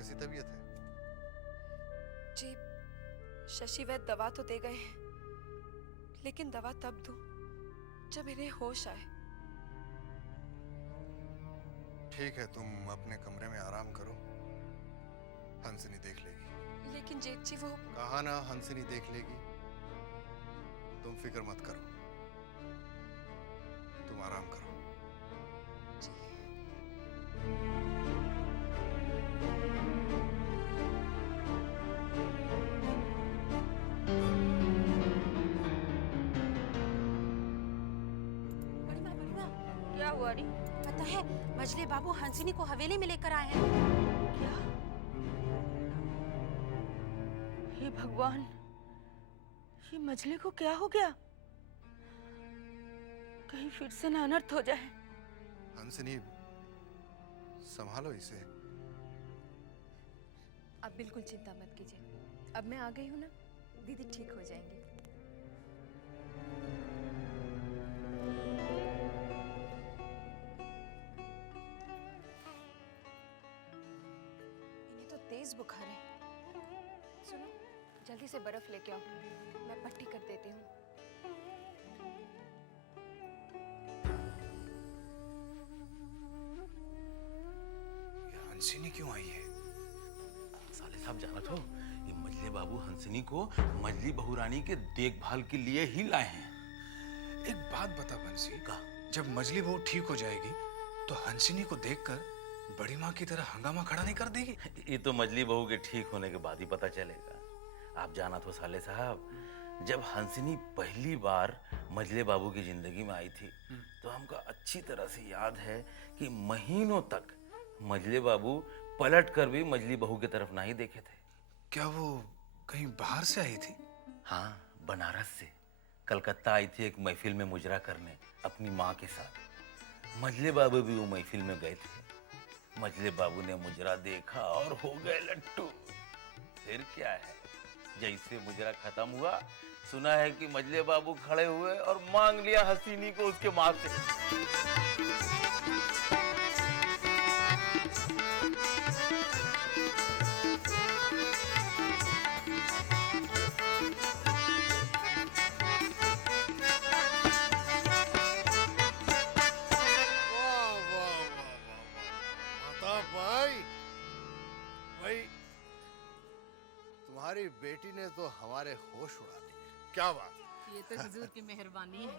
कैसी तबीयत है? जी, शशि वैद्य दवा तो दे गए हैं, लेकिन दवा तब दूं जब इन्हें होश आए। ठीक है, तुम अपने कमरे में आराम करो, हंसिनी देख लेगी। लेकिन जेठ जी वो कहा ना, हंसिनी देख लेगी। तुम फिक्र मत करो, तुम आराम करो। बड़ी माँ, क्या हुआ री? पता है मजले बाबू हंसिनी को हवेली में लेकर आए हैं। क्या? हे भगवान, ये मजले को क्या हो गया? कहीं फिर से ना अनर्थ हो जाए। हंसिनी, संभालो इसे। आप बिल्कुल चिंता मत कीजिए, अब मैं आ गई हूँ ना, दीदी ठीक हो जाएंगी। इन्हें तो तेज बुखार है। सुनो, जल्दी से बर्फ लेके आओ, मैं पट्टी कर देती हूँ। हंसिनी क्यों आई है? साले साहब जानत हो, ये मजले बाबू हंसिनी को मजली बहुरानी के देखभाल के लिए ही लाए हैं। एक बात बता बंसी, का? जब मजली बहू ठीक हो जाएगी तो हंसिनी को देखकर बड़ी माँ की तरह हंगामा खड़ा नहीं कर देगी? ये तो मजली बहू के ठीक होने के बाद ही पता चलेगा। आप जानत हो साले साहब, जब हंसिनी पहली बार मजले बाबू की जिंदगी में आई थी तो हमको अच्छी तरह से याद है कि महीनों तक मजले बाबू पलट कर भी मजली बहू की तरफ नहीं देखे थे। क्या वो कहीं बाहर से आई थी? हाँ, बनारस से कलकत्ता आई थी एक महफिल में मुजरा करने अपनी माँ के साथ। मजले बाबू भी वो महफिल में गए थे। मजले बाबू ने मुजरा देखा और हो गए लट्टू। फिर क्या है, जैसे मुजरा खत्म हुआ, सुना है कि मजले बाबू खड़े हुए और मांग लिया हसीनी को उसके माँ से। वाह वाह वाह वाह वाह, भाई भाई, तुम्हारी बेटी ने तो हमारे होश उड़ा दिए। क्या बात है। ये तो हुजूर की मेहरबानी है,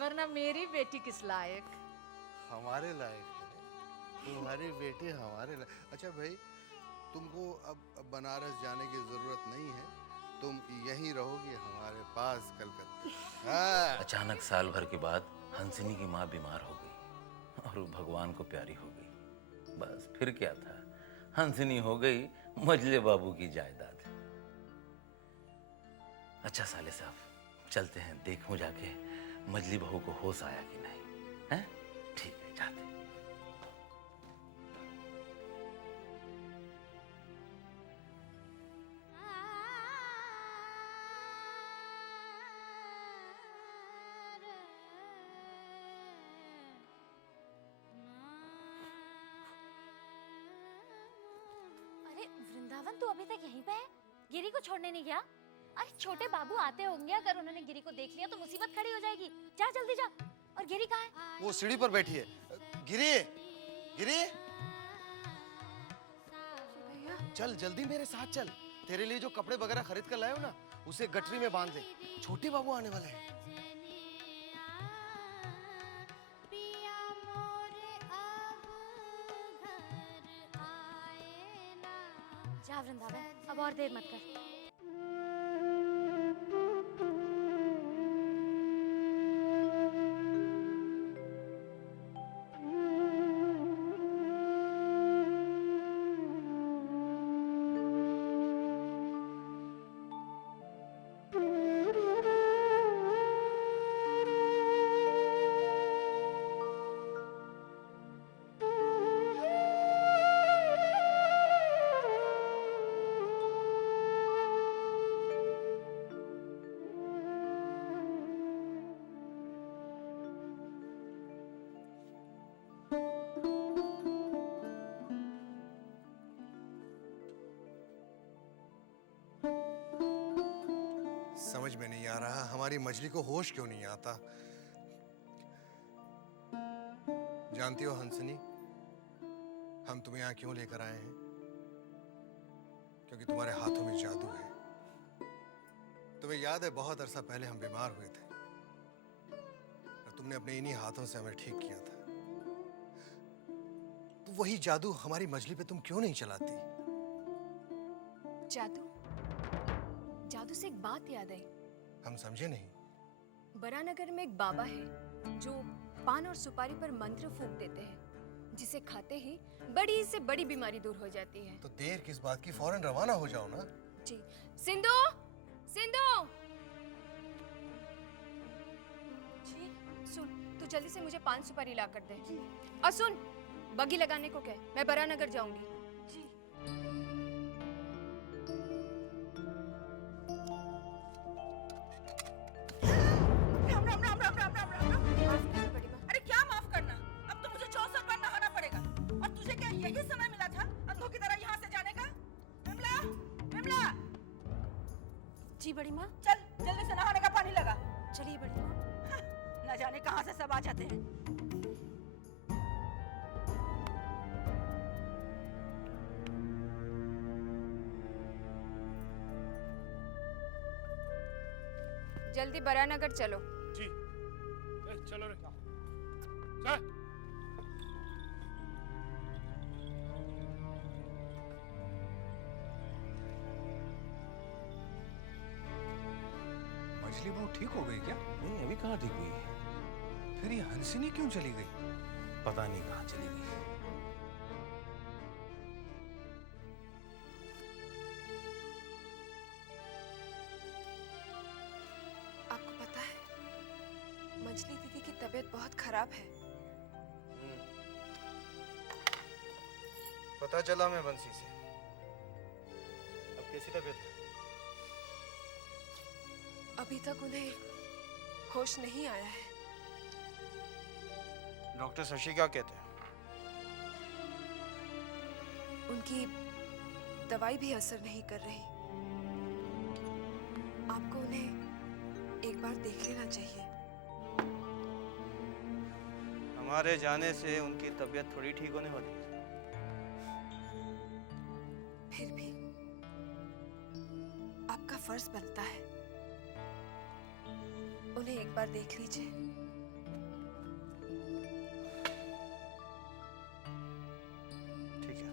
वरना मेरी बेटी किस लायक। हमारे लायक है तुम्हारी बेटी, हमारे लायक। अच्छा भाई, तुमको अब बनारस जाने की जरूरत नहीं है, तुम यहीं रहोगी हमारे पास कलकत्ता। हाँ। अचानक साल भर के बाद हंसिनी की माँ बीमार हो गई और वो भगवान को प्यारी हो गई। बस फिर क्या था, हंसिनी हो गई मजले बाबू की जायदाद। अच्छा साले साहब, चलते हैं, देखूं जाके मजली बहू को होश आया कि नहीं। हैं? ठीक है, जाते हैं। अरे वृंदावन तू अभी तक यहीं पे है? गिरी को छोड़ने नहीं गया? अरे छोटे बाबू आते होंगे, अगर उन्होंने गिरी को देख लिया तो मुसीबत खड़ी हो जाएगी। जा जल्दी जा। और गिरी कहाँ है? वो सीढ़ी पर बैठी है। गिरी, गिरी, चल जल्दी मेरे साथ चल। तेरे लिए जो कपड़े वगैरह खरीद कर लाए हो ना, उसे गठरी में बांध दे, छोटे बाबू आने वाले हैं। जा वृंदावन, अब और देर मत कर। समझ में नहीं आ रहा हमारी मछली को होश क्यों नहीं आता। जानती हो हंसनी, हम तुम्हें यहाँ क्यों लेकर आए हैं? क्योंकि तुम्हारे हाथों में जादू है। तुम्हें याद है बहुत अरसा पहले हम बीमार हुए थे और तुमने अपने इन्हीं हाथों से हमें ठीक किया था। तो वही जादू हमारी मछली पे तुम क्यों नहीं चलाती? जादू? जादू से एक बात याद आई। हम समझे नहीं। बरानगर में एक बाबा है जो पान और सुपारी पर मंत्र फूंक देते हैं, जिसे खाते ही बड़ी से बड़ी बीमारी दूर हो जाती है। तो देर किस बात की, फौरन रवाना हो जाओ ना। जी। सिंधु, सिंधु जी, सुन, तू जल्दी से मुझे पान सुपारी ला कर दे। और सुन, बगी लगाने को कह, मैं बरानगर जाऊंगी। जी। राम राम राम राम राम राम राम राम। माफ कीजिए बड़ी माँ। अरे क्या माफ करना, अब तो मुझे 64 बार नहाना पड़ेगा। और तुझे क्या यही समय मिला था अंधों की तरह यहाँ से जाने का? विमला, विमला, जी बड़ी माँ। चल जल्दी से नहाने का पानी लगा। चलिए बड़ी माँ। न जाने कहाँ से सब आ जाते हैं। जल्दी बरानगर चलो। जी। चलो रे चल। मछली बहू ठीक हो गई क्या? नहीं, अभी कहाँ ठीक हुई है? फिर ये हंसिनी क्यों चली गई? पता नहीं कहाँ चली गई। आपको पता है, मछली दीदी की तबीयत बहुत खराब है। पता चला मैं बंसी से। अब कैसी तबीयत है? अभी तक उन्हें होश नहीं आया है। डॉक्टर शशि क्या कहते हैं? उनकी दवाई भी असर नहीं कर रही। आपको उन्हें एक बार देख लेना चाहिए। हमारे जाने से उनकी तबीयत थोड़ी ठीक होने वाली है। फिर भी आपका फर्ज बनता है, उन्हें एक बार देख लीजिए। ठीक है।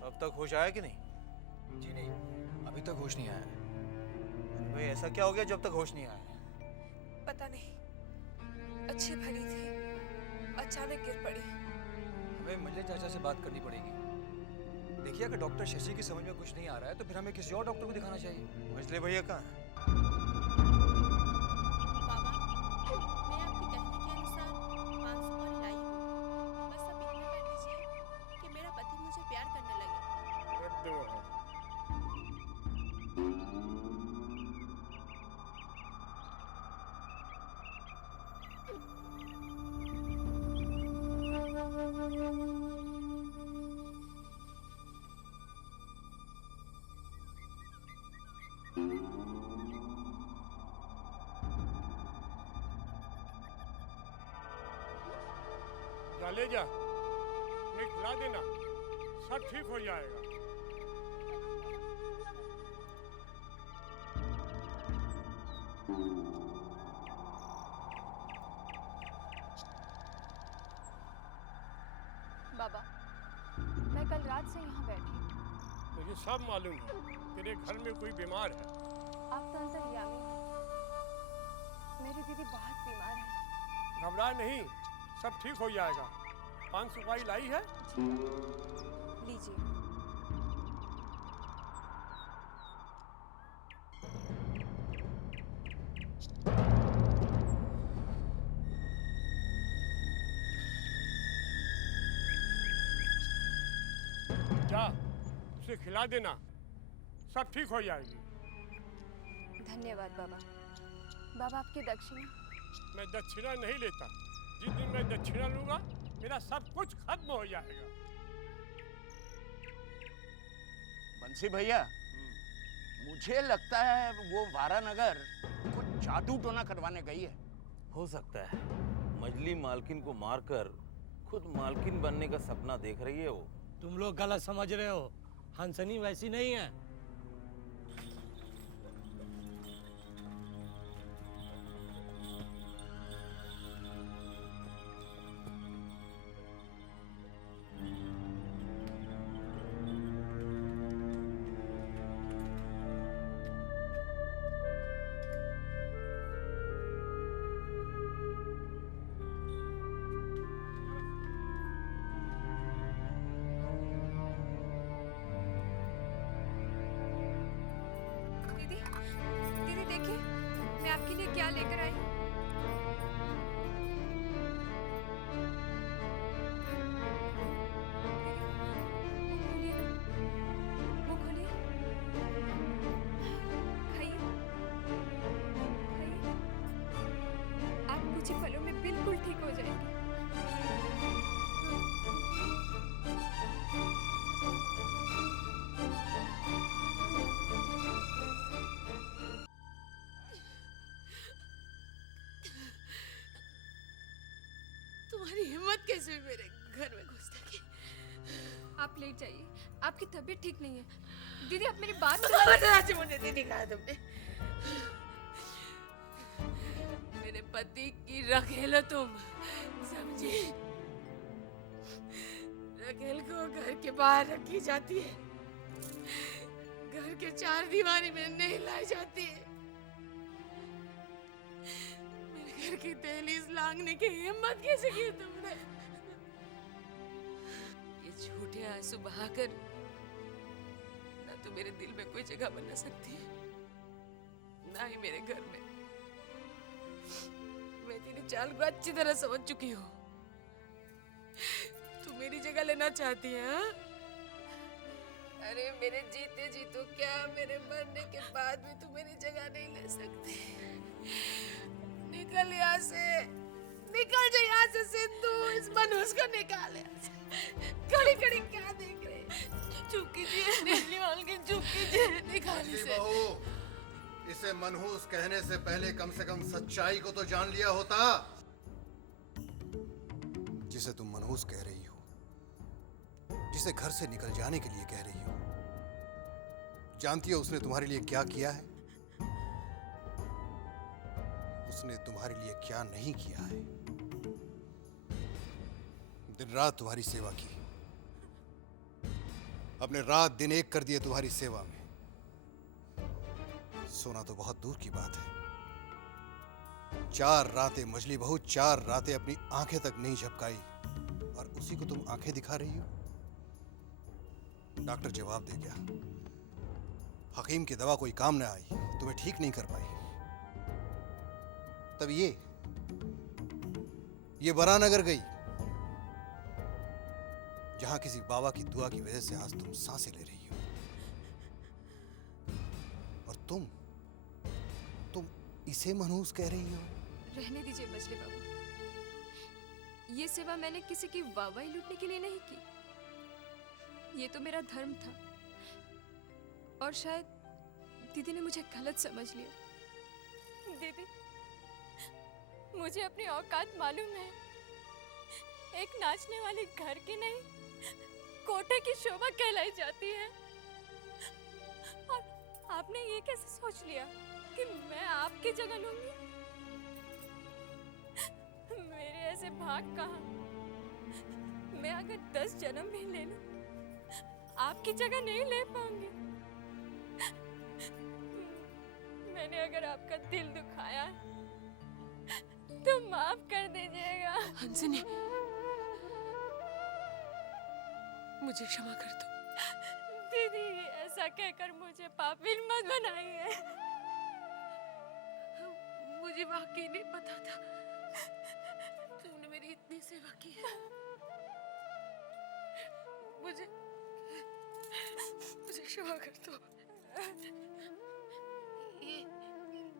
अब तक होश आया कि नहीं? जी नहीं, अभी तक होश नहीं आया है। भाई ऐसा क्या हो गया जब तक होश नहीं आया? पता नहीं, अच्छी भली थी, अचानक गिर पड़ी। हमें मंजले चाचा से बात करनी पड़ेगी। देखिए, अगर डॉक्टर शशि की समझ में कुछ नहीं आ रहा है तो फिर हमें किसी और डॉक्टर को दिखाना चाहिए। मछली भैया कहाँ है? बाबा, मैं आपके कहने के अनुसार 5 सुपारी लाई हूँ। बस अब इतना कर दीजिए कि मेरा पति मुझे प्यार करने लगे। ले जा, मैं खिला देना, सब ठीक हो जाएगा। बाबा, मैं कल रात से यहाँ बैठी हूँ। मुझे सब मालूम है, तेरे घर में कोई बीमार है। आप तो अंतर्यामी हैं। मेरी दीदी बहुत बीमार है। घबरा नहीं, सब ठीक हो जाएगा। 5 सुपारी लाई है? लीजिए। जा, उसे खिला देना, सब ठीक हो जाएगी। धन्यवाद बाबा। बाबा, आपकी दक्षिणा? मैं दक्षिणा नहीं लेता। जिस दिन मैं दक्षिणा लूंगा, मेरा सब कुछ खत्म हो जाएगा। बंसी भैया, मुझे लगता है वो वारानगर कुछ जादू टोना करवाने गई है। हो सकता है मजली मालकिन को मारकर खुद मालकिन बनने का सपना देख रही है वो। तुम लोग गलत समझ रहे हो, हंसनी वैसी नहीं है। दीदी, दीदी देखिए, मैं आपके लिए क्या लेकर आई हूँ। मुंह खोलिए, खाइए, खाइए। आप कुछ ही पलों में बिल्कुल ठीक हो जाएंगे। तुम्हारी हिम्मत कैसे हुई मेरे घर में घुसने की? आप लेट जाइए, आपकी तबीयत ठीक नहीं है। दीदी आप मेरी बात जबरदस्ती मुझे नहीं दिखाया तुमने। मेरे पति की रखेल हो तुम, समझी? रखेल को घर के बाहर रखी जाती है, घर के चार दीवारी में नहीं लाई जाती है। मेरे घर की दहलीज लांघने की हिम्मत कैसे की तुमने? ये झूठे आंसू बहाकर ना तो मेरे दिल में कोई जगह बना सकती है, ना ही मेरे घर में। मैं तेरी चाल को अच्छी तरह समझ चुकी हूँ। तू मेरी जगह लेना चाहती है, हाँ? अरे मेरे जीते जी तो क्या, मेरे मरने के बाद भी तू मेरी जगह नहीं ले सकती। निकल यहाँ से, निकल जा यहाँ से सिंधु। इस मनहूस को निकाल यहाँ से। खड़ी खड़ी क्या देख रहे? चुप कीजिए, नीली मालकिन चुप कीजिए, निकाल इसे। बहू, इसे मनहूस कहने से पहले कम से कम सच्चाई को तो जान लिया होता। जिसे तुम मनहूस कह रही हो, जिसे घर से निकल जाने के लिए कह रही हो, जानती हो उसने तुम्हारे लिए क्या किया है? उसने तुम्हारे लिए क्या नहीं किया है? दिन रात तुम्हारी सेवा की, अपने रात दिन एक कर दिए तुम्हारी सेवा में। सोना तो बहुत दूर की बात है। 4 रातें मजली बहू, 4 रातें अपनी आंखें तक नहीं झपकाई, और उसी को तुम आंखें दिखा रही हो। डॉक्टर जवाब दे गया, हकीम की दवा कोई काम न आई, तुम्हें ठीक नहीं कर पाई। तब ये बरानगर गई, जहां किसी बाबा की दुआ की वजह से आज तुम सांसें ले रही हो। और तुम इसे मनहूस कह रही हो? रहने दीजिए मछली बाबू, ये सेवा मैंने किसी की वाहवाही लूटने के लिए नहीं की। ये तो मेरा धर्म था, और शायद दीदी ने मुझे गलत समझ लिया। दीदी, मुझे अपनी औकात मालूम है। एक नाचने वाली घर की नहीं, कोठे की शोभा कहलाई जाती है। और आपने ये कैसे सोच लिया कि मैं आपकी जगह लूंगी? मेरे ऐसे भाग कहाँ? मैं अगर 10 जन्म भी ले लूं, आपकी जगह नहीं ले पाऊंगी। मैंने अगर आपका दिल दुखाया तो माफ कर दीजिएगा। हंसनी, मुझे क्षमा कर दो। दीदी, ऐसा कहकर मुझे पापी मत बनाइए। मुझे वाकई नहीं पता था तुमने मेरी इतनी सेवा की है। मुझे क्षमा कर दो।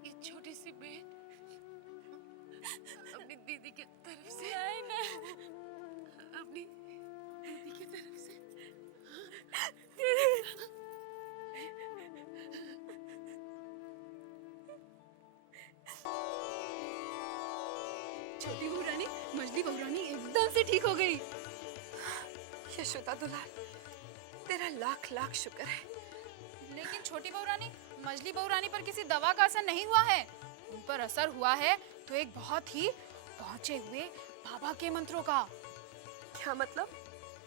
ये छोटी सी बेट अपनी दीदी की तरफ से, नहीं, अपनी दीदी की तरफ से। छोटी बहू रानी, मजली बहू रानी एकदम से ठीक हो गई। यशोदा दुलार, तेरा लाख लाख शुक्र है। लेकिन छोटी बहू रानी, मजली बहू रानी पर किसी दवा का असर नहीं हुआ है। उन पर असर हुआ है तो एक बहुत ही पहुंचे हुए बाबा के मंत्रों का। क्या मतलब?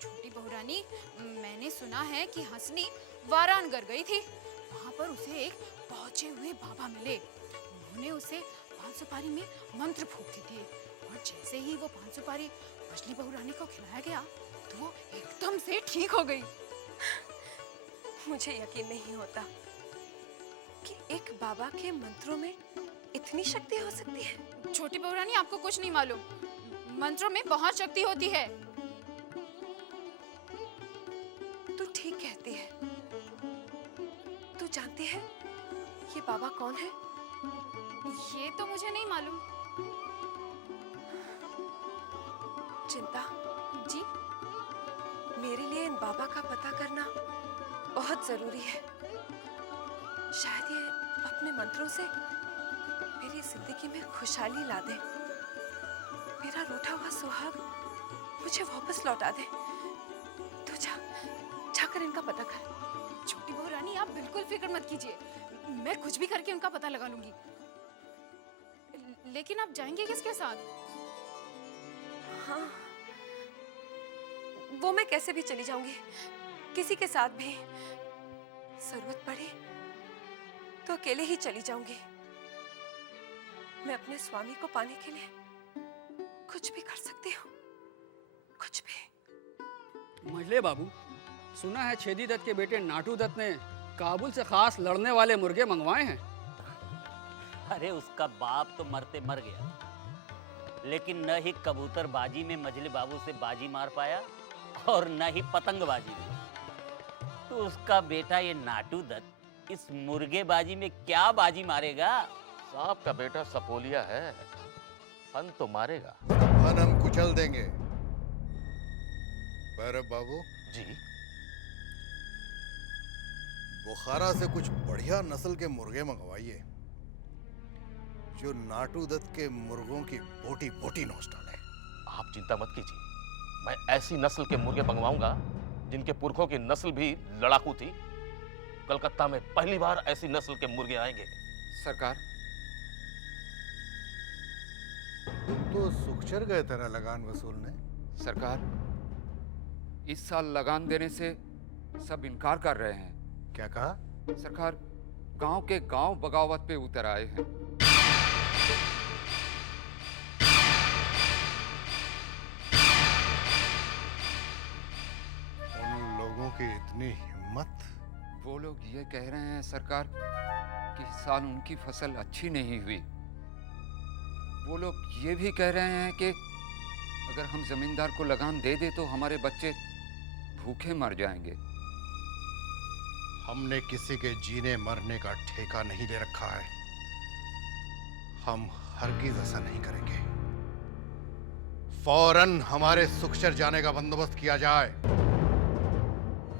छोटी बहू रानी, मैंने सुना है कि हंसनी वाराणगढ़ गई थी। वहाँ पर उसे एक पहुंचे हुए बाबा मिले। उन्होंने उसे पान सुपारी में मंत्र फूंक के दिए और जैसे ही वो पान सुपारी मछली बहू रानी को खिलाया गया तो वो एकदम से ठीक हो गई। मुझे यकीन नहीं होता कि एक बाबा के मंत्रों में इतनी शक्ति हो सकती है। छोटी बहू रानी, आपको कुछ नहीं मालूम। मंत्रों में बहुत शक्ति होती है। तू ठीक कहती है। तू जानती है ये बाबा कौन है? ये तो मुझे नहीं मालूम। चिंता जी, मेरे लिए इन बाबा का पता करना बहुत जरूरी है। शायद ये अपने मंत्रों से मेरी जिंदगी में खुशहाली ला दे, मेरा रूठा हुआ सुहाग मुझे वापस लौटा दे। तू जाकर इनका पता कर। छोटी बहू रानी, आप बिल्कुल फिक्र मत कीजिए। मैं कुछ भी करके उनका पता लगा लूंगी। लेकिन आप जाएंगे किसके साथ? हाँ, वो मैं कैसे भी चली जाऊंगी, किसी के साथ भी। जरूरत पड़े तो अकेले ही चली जाऊंगी। मैं अपने स्वामी को पाने के लिए कुछ भी कर सकती हूँ, कुछ भी। मजले बाबू, सुना है छेदी दत्त के बेटे नाटू दत्त ने काबुल से खास लड़ने वाले मुर्गे मंगवाए हैं। अरे उसका बाप तो मरते मर गया, लेकिन न ही कबूतरबाजी में मजले बाबू से बाजी मार पाया और न ही पतंगबाजी में। तो उसका बेटा ये नाटू दत्त इस मुर्गेबाजी में क्या बाजी मारेगा? साहब का बेटा सपोलिया है, फन तो मारेगा। फन हम कुचल देंगे। भैरव बाबू जी, बुखारा से कुछ बढ़िया नस्ल के मुर्गे मंगवाइए जो नाटू दत्त के मुर्गों की बोटी बोटी नोच डाले। आप चिंता मत कीजिए, मैं ऐसी नस्ल के मुर्गे मंगवाऊंगा जिनके पुरखों की नस्ल भी लड़ाकू थी। कलकत्ता में पहली बार ऐसी नस्ल के मुर्गे आएंगे। सरकार, तुम तो सुखचर गए थे ना लगान वसूलने। सरकार, इस साल लगान देने से सब इनकार कर रहे हैं। क्या कहा? सरकार, गांव के गांव बगावत पे उतर आए हैं। उन लोगों की इतनी हिम्मत? वो लोग ये कह रहे हैं सरकार कि इस साल उनकी फसल अच्छी नहीं हुई। वो लोग ये भी कह रहे हैं कि अगर हम जमींदार को लगान दे दे तो हमारे बच्चे भूखे मर जाएंगे। हमने किसी के जीने मरने का ठेका नहीं ले रखा है। हम हरगिज ऐसा नहीं करेंगे। फौरन हमारे सुखचर जाने का बंदोबस्त किया जाए।